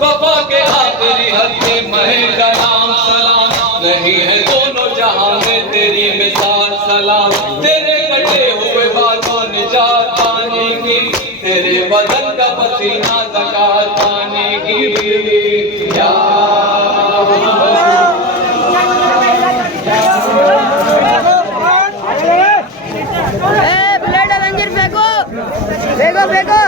वफा के आखिरी हद में महे का नाम सलाम, नहीं है दोनों जहां में तेरी मिसाल सलाम। तेरे कटे हुए बालों निजात पाने की, तेरे बदन का पसीना ज़कात पाने की। या ब्लेड फेंको फेंको फेंको।